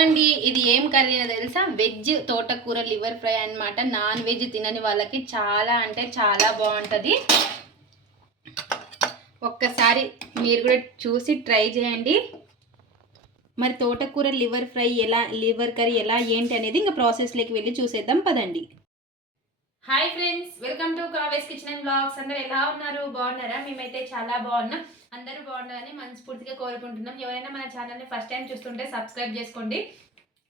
అండి ఇది ఏం కర్రీ తెలుసా? వెజ్ తోటకూర లివర్ ఫ్రై అన్నమాట. నాన్ వెజ్ తినని వాళ్ళకి చాలా అంటే చాలా బాగుంటుంది. ఒక్కసారి మీరు కూడా చూసి ట్రై చేయండి. మరి తోటకూర లివర్ ఫ్రై ఎలా లివర్ కర్రీ ఎలా ఏంటి అనేది ఇంకా ప్రాసెస్లోకి వెళ్ళి చూసేద్దాం. పదండి. Hi friends welcome to Kaave's kitchen and blogs అందరు ఎలా ఉన్నారు? బాగున్నారా? మేమైతే చాలా బాగున్నాం. అందరూ బాగుండాలని మనస్ఫూర్తిగా కోరుకుంటున్నాం. ఎవరైనా మన ఛానల్ని ఫస్ట్ టైం చూస్తుంటే సబ్స్క్రైబ్ చేసుకోండి.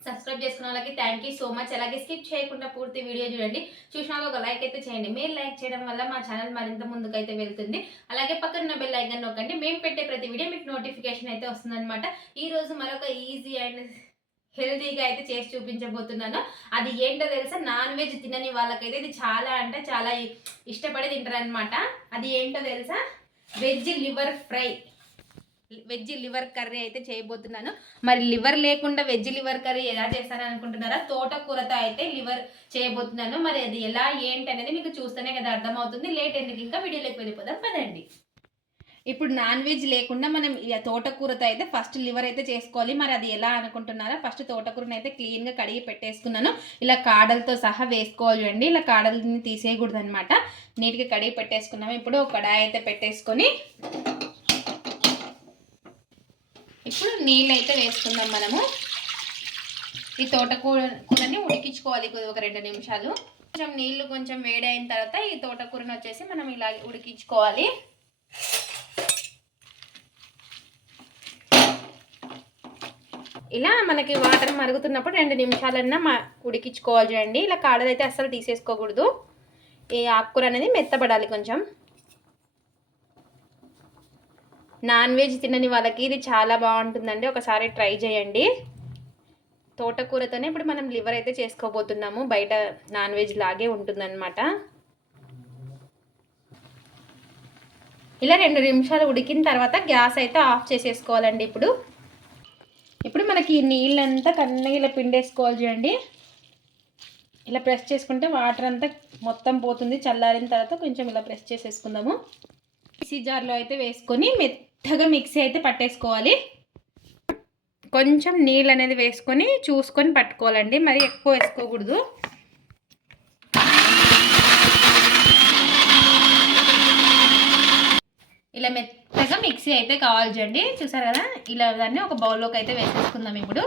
సబ్స్క్రైబ్ చేసుకున్న వాళ్ళకి థ్యాంక్ యూ సో మచ్ అలాగే స్కిప్ చేయకుండా పూర్తి వీడియో చూడండి. చూసిన వాళ్ళకి ఒక లైక్ అయితే చేయండి. మీరు లైక్ చేయడం వల్ల మా ఛానల్ మరింత ముందుకైతే వెళ్తుంది. అలాగే పక్కన ఉన్న బెల్ ఐకన్ నొక్కండి. మేము పెట్టే ప్రతి వీడియో మీకు నోటిఫికేషన్ అయితే వస్తుందన్నమాట. ఈ రోజు మరొక ఈజీ అండ్ హెల్తీగా అయితే చేసి చూపించబోతున్నాను. అది ఏంటో తెలుసా? నాన్ వెజ్ తినని వాళ్ళకైతే ఇది చాలా అంటే చాలా ఇష్టపడి తింటారనమాట అది ఏంటో తెలుసా? Veg liver fry. Veg liver curry అయితే చేయబోతున్నాను. మరి లివర్ లేకుండా వెజ్ లివర్ కర్రీ ఎలా చేస్తానని అనుకుంటున్నారా తోటకూరతో అయితే లివర్ చేయబోతున్నాను. మరి అది ఎలా ఏంటి అనేది మీకు చూస్తేనే కదా అర్థమవుతుంది. లేట్ ఎందుకు? ఇంకా వీడియోలోకి వెళ్ళిపోదాం. పదండి. ఇప్పుడు నాన్ వెజ్ లేకుండా మనం తోటకూరతో అయితే ఫస్ట్ లివర్ అయితే చేసుకోవాలి. మరి అది ఎలా అనుకుంటున్నారా? ఫస్ట్ తోటకూరని అయితే క్లీన్గా కడిగి పెట్టేసుకున్నాను. ఇలా కాడలతో సహా వేసుకోవాలి అండి. ఇలా కాడలని తీసేయకూడదు అనమాట నీట్గా కడిగి పెట్టేసుకున్నాము. ఇప్పుడు ఒక కడాయి అయితే పెట్టేసుకొని ఇప్పుడు నీళ్ళు అయితే వేసుకుందాం మనము. ఈ తోటకూర కూరని ఉడికించుకోవాలి ఒక రెండు నిమిషాలు. కొంచెం నీళ్ళు కొంచెం వేడైన తర్వాత ఈ తోటకూరని వచ్చేసి మనం ఇలా ఉడికించుకోవాలి. ఇలా మనకి వాటర్ మరుగుతున్నప్పుడు రెండు నిమిషాలన్నా మా ఉడికించుకోవాలి చూడండి. ఇలా కాడదైతే అస్సలు తీసేసుకోకూడదు. ఈ ఆకుకూర అనేది మెత్తబడాలి కొంచెం. నాన్ వెజ్ తినని వాళ్ళకి ఇది చాలా బాగుంటుందండి. ఒకసారి ట్రై చేయండి. తోటకూరతోనే ఇప్పుడు మనం లివర్ అయితే చేసుకోబోతున్నాము. బయట నాన్ వెజ్ లాగే ఉంటుందన్నమాట. ఇలా రెండు నిమిషాలు ఉడికిన తర్వాత గ్యాస్ అయితే ఆఫ్ చేసేసుకోవాలండి ఇప్పుడు. ఇప్పుడు మనకి ఈ నీళ్ళంతా కన్నీ ఇలా పిండేసుకోవాలి చూడండి. ఇలా ప్రెస్ చేసుకుంటే వాటర్ అంతా మొత్తం పోతుంది. చల్లారిన తర్వాత కొంచెం ఇలా ప్రెస్ చేసేసుకుందాము. మిక్సీ జార్లో అయితే వేసుకొని మెత్తగా మిక్సీ అయితే పట్టేసుకోవాలి. కొంచెం నీళ్ళు అనేది వేసుకొని చూసుకొని పట్టుకోవాలండి. మరి ఎక్కువ వేసుకోకూడదు. ఇలా మెత్తగా మిక్సీ అయితే కావాలి చూడండి చూసారు కదా? ఇలా దాన్ని ఒక బౌల్లోకి అయితే వేసేసుకుందాం ఇప్పుడు.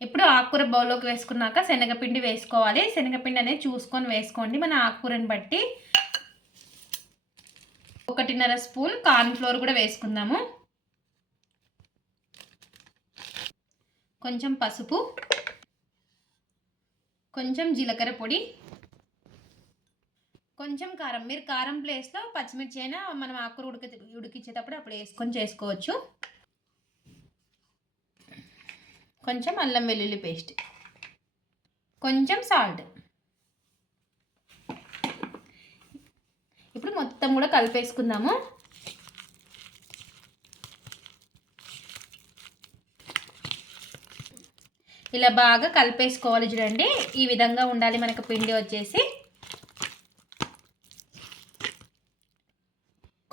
ఇప్పుడు ఆకుకూర బౌల్లోకి వేసుకున్నాక శనగపిండి వేసుకోవాలి. శనగపిండి అనేది చూసుకొని వేసుకోండి. మన ఆకుకూరని బట్టి ఒకటిన్నర స్పూన్ కార్న్ఫ్లోర్ కూడా వేసుకుందాము. కొంచెం పసుపు కొంచెం జీలకర్ర పొడి కొంచెం కారం. మీరు కారం ప్లేస్లో పచ్చిమిర్చి అయినా మనం ఆకుకూర ఉడికి ఉడికించేటప్పుడు అప్పుడు వేసుకొని చేసుకోవచ్చు. కొంచెం అల్లం వెల్లుల్లి పేస్ట్. కొంచెం సాల్ట్. ఇప్పుడు మొత్తం కూడా కలిపేసుకుందాము. ఇలా బాగా కలిపేసుకోవాలి చూడండి. ఈ విధంగా ఉండాలి మనకు పిండి వచ్చేసి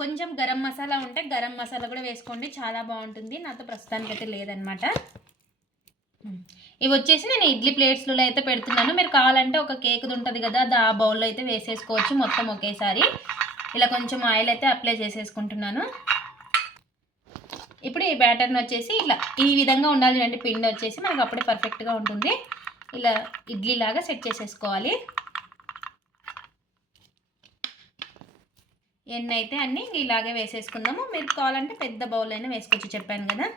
కొంచెం గరం మసాలా ఉంటే గరం మసాలా కూడా వేసుకోండి. చాలా బాగుంటుంది. నాతో ప్రస్తుతానికి అయితే లేదనమాట ఇవి వచ్చేసి నేను ఇడ్లీ ప్లేట్స్లో అయితే పెడుతున్నాను. మీరు కావాలంటే ఒక కేక్ది ఉంటుంది కదా అది ఆ బౌల్లో అయితే వేసేసుకోవచ్చు మొత్తం ఒకేసారి. ఇలా కొంచెం ఆయిల్ అయితే అప్లై చేసేసుకుంటున్నాను. ఇప్పుడు ఈ బ్యాటర్ని వచ్చేసి ఇలా ఈ విధంగా ఉండాలి అంటే పిండి వచ్చేసి మనకు అప్పుడే పర్ఫెక్ట్గా ఉంటుంది. ఇలా ఇడ్లీ లాగా సెట్ చేసేసుకోవాలి. ఎన్ని అయితే అన్నీ ఇలాగే వేసేసుకుందాము. మీరు కావాలంటే పెద్ద బౌల్ అయినా వేసుకోవచ్చు చెప్పాను కదా.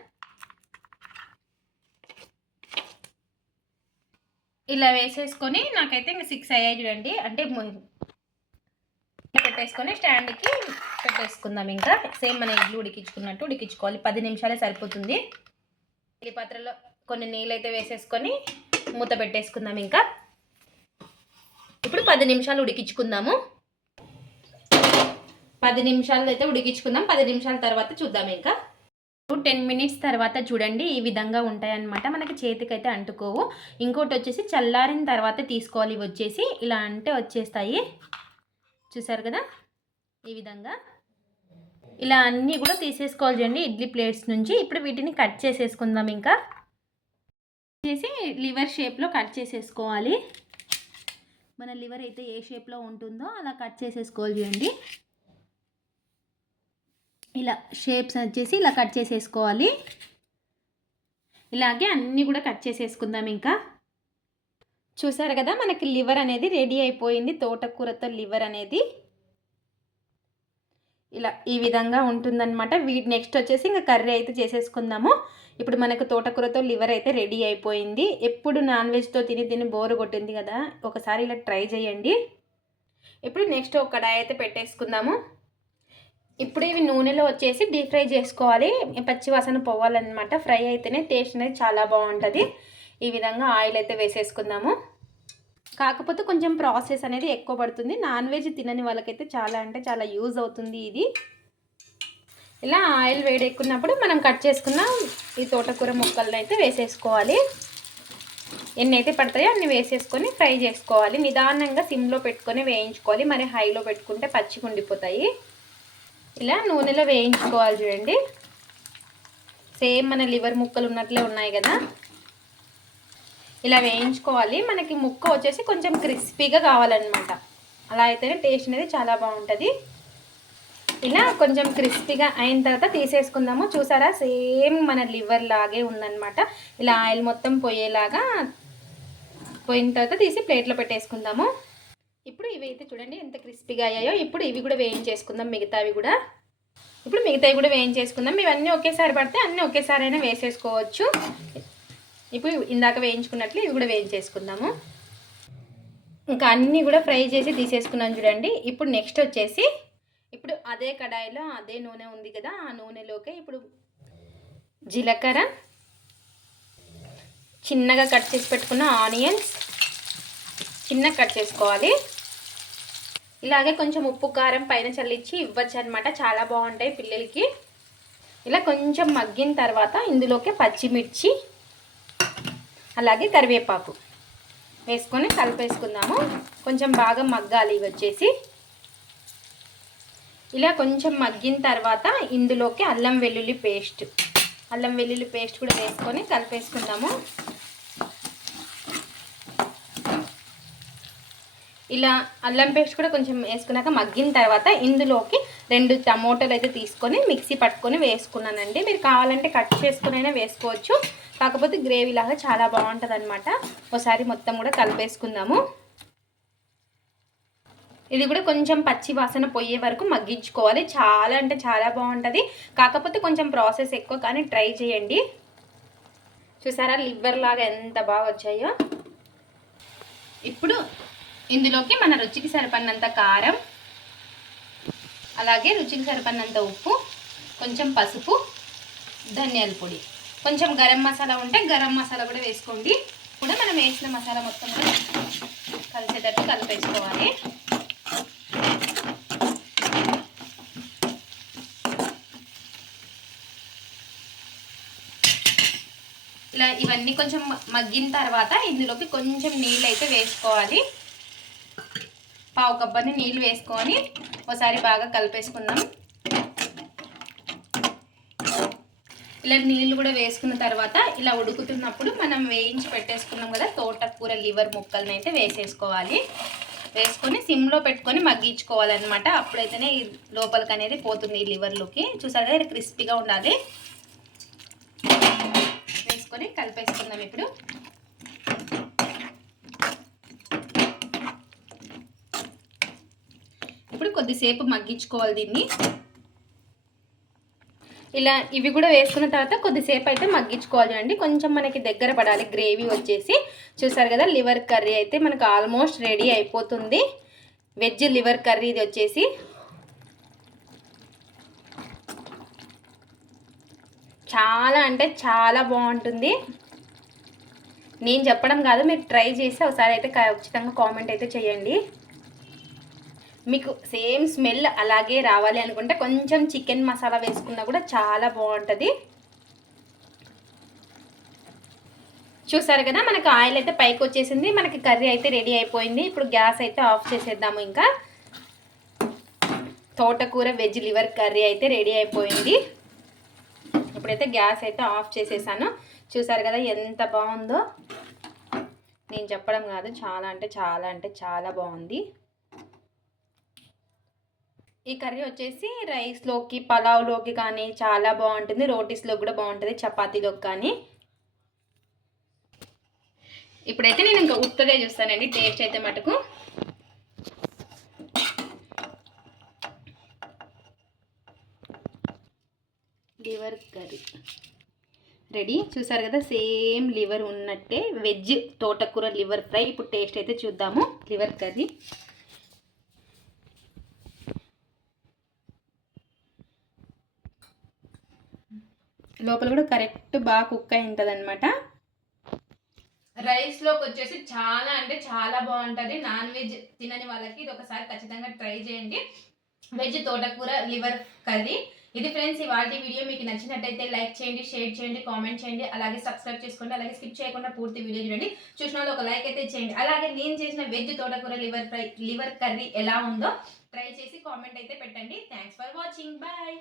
ఇలా వేసేసుకొని నాకైతే ఇంకా సిక్స్ అయ్యాయి చూడండి. అంటే పెట్టేసుకొని స్టాండ్కి పెట్టేసుకుందాం ఇంకా. సేమ్ మన ఇడ్లు ఉడికించుకున్నట్టు ఉడికించుకోవాలి. పది నిమిషాలే సరిపోతుంది. ఇడ్లీ పాత్రలో కొన్ని నీళ్ళు అయితే వేసేసుకొని మూత పెట్టేసుకుందాం ఇంకా. ఇప్పుడు పది నిమిషాలు ఉడికించుకుందాము. పది నిమిషాలు అయితే ఉడికించుకుందాం. పది నిమిషాల తర్వాత చూద్దాం ఇంకా. టెన్ మినిట్స్ తర్వాత చూడండి ఈ విధంగా ఉంటాయన్నమాట. మనకి చేతికైతే అంటుకోవు. ఇంకోటి వచ్చేసి చల్లారిన తర్వాత తీసుకోవాలి. ఇవి వచ్చేసి ఇలా అంటే వచ్చేస్తాయి. చూసారు కదా? ఈ విధంగా. ఇలా అన్నీ కూడా తీసేసుకోవాలి చూడండి ఇడ్లీ ప్లేట్స్ నుంచి. ఇప్పుడు వీటిని కట్ చేసేసుకుందాం ఇంకా. చేసి లివర్ షేప్లో కట్ చేసేసుకోవాలి. మన లివర్ అయితే ఏ షేప్లో ఉంటుందో అలా కట్ చేసేసుకోవాలి చూడండి. ఇలా షేప్స్ వచ్చేసి ఇలా కట్ చేసేసుకోవాలి. ఇలాగే అన్నీ కూడా కట్ చేసేసుకుందాం ఇంకా. చూసారు కదా మనకి లివర్ అనేది రెడీ అయిపోయింది తోటకూరతో లివర్ అనేది. ఇలా ఈ విధంగా ఉంటుందన్నమాట. వీటి నెక్స్ట్ వచ్చేసి ఇంకా కర్రీ అయితే చేసేసుకుందాము. ఇప్పుడు మనకు తోటకూరతో లివర్ అయితే రెడీ అయిపోయింది. ఎప్పుడు నాన్ వెజ్తో తిని తిని బోరు కొట్టింది కదా ఒకసారి ఇలా ట్రై చేయండి. ఇప్పుడు నెక్స్ట్ ఒక కడాయి అయితే పెట్టేసుకుందాము. ఇప్పుడు ఇవి నూనెలో వచ్చేసి డీప్ ఫ్రై చేసుకోవాలి. పచ్చి వాసన పోవాలన్నమాట. ఫ్రై అయితేనే టేస్ట్ అనేది చాలా బాగుంటుంది. ఈ విధంగా ఆయిల్ అయితే వేసేసుకుందాము. కాకపోతే కొంచెం ప్రాసెస్ అనేది ఎక్కువ పడుతుంది. నాన్ వెజ్ తినని వాళ్ళకైతే చాలా అంటే చాలా యూజ్ అవుతుంది ఇది. ఇలా ఆయిల్ వేడెక్కున్నప్పుడు మనం కట్ చేసుకున్న ఈ తోటకూర ముక్కలను అయితే వేసేసుకోవాలి. ఎన్ని అయితే పడతాయో అన్ని వేసేసుకొని ఫ్రై చేసుకోవాలి. నిదానంగా సిమ్లో పెట్టుకొని వేయించుకోవాలి. మరి హైలో పెట్టుకుంటే పచ్చిగా ఉండిపోతాయి ఇలా నూనెలో వేయించుకోవాలి చూడండి. సేమ్ మన లివర్ ముక్కలు ఉన్నట్లే ఉన్నాయి కదా. ఇలా వేయించుకోవాలి. మనకి ముక్క వచ్చేసి కొంచెం క్రిస్పీగా కావాలన్నమాట. అలా అయితేనే టేస్ట్ అనేది చాలా బాగుంటుంది. ఇలా కొంచెం క్రిస్పీగా అయిన తర్వాత తీసేసుకుందాము. చూసారా? సేమ్ మన లివర్ లాగే ఉందన్నమాట. ఇలా ఆయిల్ మొత్తం పోయేలాగా పోయిన తర్వాత తీసి ప్లేట్లో పెట్టేసుకుందాము. ఇప్పుడు ఇవి అయితే చూడండి ఎంత క్రిస్పీగా అయ్యాయో. ఇప్పుడు ఇవి కూడా వేయించేసుకుందాం మిగతావి కూడా. ఇప్పుడు మిగతావి కూడా వేయించేసుకుందాం. ఇవన్నీ ఒకేసారి పడితే అన్నీ ఒకేసారి అయినా వేసేసుకోవచ్చు. ఇప్పుడు ఇందాక వేయించుకున్నట్లు ఇవి కూడా వేయించేసుకుందాము. ఇంకా అన్నీ కూడా ఫ్రై చేసి తీసేసుకున్నాను చూడండి. ఇప్పుడు నెక్స్ట్ వచ్చేసి ఇప్పుడు అదే కడాయిలో అదే నూనె ఉంది కదా ఆ నూనెలోకి ఇప్పుడు జీలకర్ర చిన్నగా కట్ చేసి పెట్టుకున్న ఆనియన్స్ చిన్నగా కట్ చేసుకోవాలి. ఇలాగే కొంచెం ఉప్పు కారం పైన చల్లించి ఇవ్వచ్చు అనమాట చాలా బాగుంటాయి పిల్లలకి. ఇలా కొంచెం మగ్గిన తర్వాత ఇందులోకి పచ్చిమిర్చి అలాగే కరివేపాకు వేసుకొని కలిపేసుకుందాము. కొంచెం బాగా మగ్గాలి ఇవి వచ్చేసి. ఇలా కొంచెం మగ్గిన తర్వాత ఇందులోకి అల్లం వెల్లుల్లి పేస్ట్ అల్లం వెల్లుల్లి పేస్ట్ కూడా వేసుకొని కలిపేసుకుందాము. ఇలా అల్లం పేస్ట్ కూడా కొంచెం వేసుకున్నాక మగ్గిన తర్వాత ఇందులోకి రెండు టమోటాలు అయితే తీసుకొని మిక్సీ పట్టుకొని వేసుకున్నానండి. మీరు కావాలంటే కట్ చేసుకునైనా వేసుకోవచ్చు. కాకపోతే గ్రేవీ లాగా చాలా బాగుంటుంది అనమాట ఒకసారి మొత్తం కూడా కలిపేసుకుందాము. ఇది కూడా కొంచెం పచ్చి వాసన పోయే వరకు మగ్గించుకోవాలి. చాలా అంటే చాలా బాగుంటుంది. కాకపోతే కొంచెం ప్రాసెస్ ఎక్కువ కానీ ట్రై చేయండి. చూసారా? లివర్ లాగా ఎంత బాగా వచ్చాయో. ఇప్పుడు ఇందులోకి మన రుచికి సరిపడినంత కారం అలాగే రుచికి సరిపడినంత ఉప్పు కొంచెం పసుపు ధనియాల పొడి. కొంచెం గరం మసాలా ఉంటే గరం మసాలా కూడా వేసుకోండి. కూడా మనం వేసిన మసాలా మొత్తం కూడా కలిసేటట్టు కలిపేసుకోవాలి. ఇలా ఇవన్నీ కొంచెం మగ్గిన తర్వాత ఇందులోకి కొంచెం నీళ్ళు అయితే వేసుకోవాలి. పావు కబ్బని నీళ్ళు వేసుకొని ఒకసారి బాగా కలిపేసుకుందాం. ఇలా నీళ్ళు కూడా వేసుకున్న తర్వాత ఇలా ఉడుకుతున్నప్పుడు మనం వేయించి పెట్టేసుకున్నాం కదా తోటకూర లివర్ ముక్కల్ని అయితే వేసేసుకోవాలి. వేసుకొని సిమ్లో పెట్టుకొని మగ్గించుకోవాలన్నమాట. అప్పుడైతేనే లోపలికి అనేది పోతుంది ఈ లివర్లోకి చూసారు కదా క్రిస్పీగా ఉండాలి. వేసుకొని కలిపేసుకుందాం ఇప్పుడు. ఇప్పుడు కొద్దిసేపు మగ్గించుకోవాలి దీన్ని. ఇలా ఇవి కూడా వేసుకున్న తర్వాత కొద్దిసేపు అయితే మగ్గించుకోవాలి అండి కొంచెం మనకి దగ్గర పడాలి. గ్రేవీ వచ్చేసి. చూసారు కదా లివర్ కర్రీ అయితే మనకు ఆల్మోస్ట్ రెడీ అయిపోతుంది. వెజ్ లివర్ కర్రీ ఇది వచ్చేసి. చాలా అంటే చాలా బాగుంటుంది. నేను చెప్పడం కాదు మీరు ట్రై చేసి ఒకసారి అయితే ఖచ్చితంగా కామెంట్ అయితే చేయండి. మీకు సేమ్ స్మెల్ అలాగే రావాలి అనుకుంటే కొంచెం చికెన్ మసాలా వేసుకున్నా కూడా చాలా బాగుంటుంది. చూసారు కదా మనకు ఆయిల్ అయితే పైకి వచ్చేసింది. మనకి కర్రీ అయితే రెడీ అయిపోయింది. ఇప్పుడు గ్యాస్ అయితే ఆఫ్ చేసేద్దాము ఇంకా. తోటకూర వెజ్ లివర్ కర్రీ అయితే రెడీ అయిపోయింది. ఇప్పుడైతే గ్యాస్ అయితే ఆఫ్ చేసేసాను. చూసారు కదా ఎంత బాగుందో. నేను చెప్పడం కాదు చాలా అంటే చాలా అంటే చాలా బాగుంది. ఈ కర్రీ వచ్చేసి రైస్లోకి పలావ్లోకి కానీ చాలా బాగుంటుంది. రోటీస్లో కూడా బాగుంటుంది. చపాతీలోకి కానీ. ఇప్పుడైతే నేను ఇంకా ఉత్తదే చూస్తానండి. టేస్ట్ అయితే మటుకు. Liver curry. రెడీ? చూసారు కదా? సేమ్ లివర్ ఉన్నట్టే. వెజ్ తోటకూర లివర్ ఫ్రై. ఇప్పుడు టేస్ట్ అయితే చూద్దాము. Liver curry. లోపల కూడా కరెక్ట్ బాగా కుక్ అయి ఉంటుంది అనమాట రైస్లోకి వచ్చేసి చాలా అంటే చాలా బాగుంటుంది. నాన్ వెజ్ తినని వాళ్ళకి ఇది ఒకసారి ఖచ్చితంగా ట్రై చేయండి. వెజ్ తోటకూర లివర్ కర్రీ. ఇది ఫ్రెండ్స్ ఇవాళ వీడియో మీకు నచ్చినట్టయితే లైక్ చేయండి షేర్ చేయండి కామెంట్ చేయండి అలాగే సబ్స్క్రైబ్ చేసుకోండి అలాగే స్కిప్ చేయకుండా పూర్తి వీడియో చూడండి. చూసిన వాళ్ళు ఒక లైక్ అయితే చేయండి. అలాగే నేను చేసిన వెజ్ తోటకూర లివర్ ఫ్రై లివర్ కర్రీ ఎలా ఉందో ట్రై చేసి కామెంట్ అయితే పెట్టండి. Thanks for watching bye